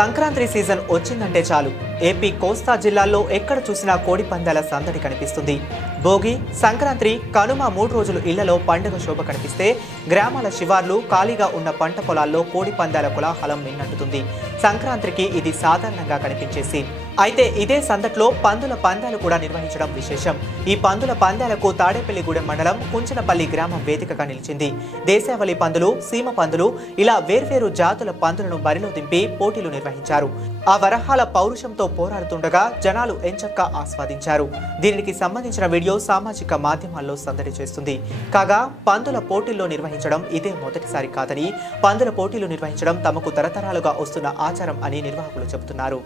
Sankranti season వచ్చిందంటే చాలు AP కోస్తా జిల్లాల్లో ఎక్కడ చూసినా కోడి పందాల సందడి కనిపిస్తుంది. భోగి, సంక్రాంతి, కనుమ 3 రోజులు ఇళ్లలో పండుగ శోభ కనిపిస్తే గ్రామాల శివార్లు ఖాళీగా ఉన్న పంట పొలాల్లో కోడి పందాల కోలాహలం నిన్నట్టుతుంది. సంక్రాంతికి ఇది సాధారణంగా కనిపించే సీన్. అయితే ఇదే సందట్లో పందుల పందాలు కూడా నిర్వహించడం విశేషం. ఈ పందుల పందాలకు తాడేపల్లిగూడెం మండలం కుంచనపల్లి గ్రామం వేదికగా నిలిచింది. దేశావళి పందులు, సీమ పందులు ఇలా వేర్వేరు జాతుల పందులను బరిలో దింపి పోటీలు నిర్వహించారు. ఆ వరహాల పౌరుషంతో పోరాడుతుండగా జనాలు ఎంచక్కా ఆస్వాదించారు. దీనికి సంబంధించిన వీడియో సామాజిక మాధ్యమాల్లో సందడి చేస్తుంది. కాగా పందుల పోటీల్లో నిర్వహించడం ఇదే మొదటిసారి కాదని, పందుల పోటీలు నిర్వహించడం తమకు తరతరాలుగా వస్తున్న ఆచారం అని నిర్వాహకులు చెబుతున్నారు.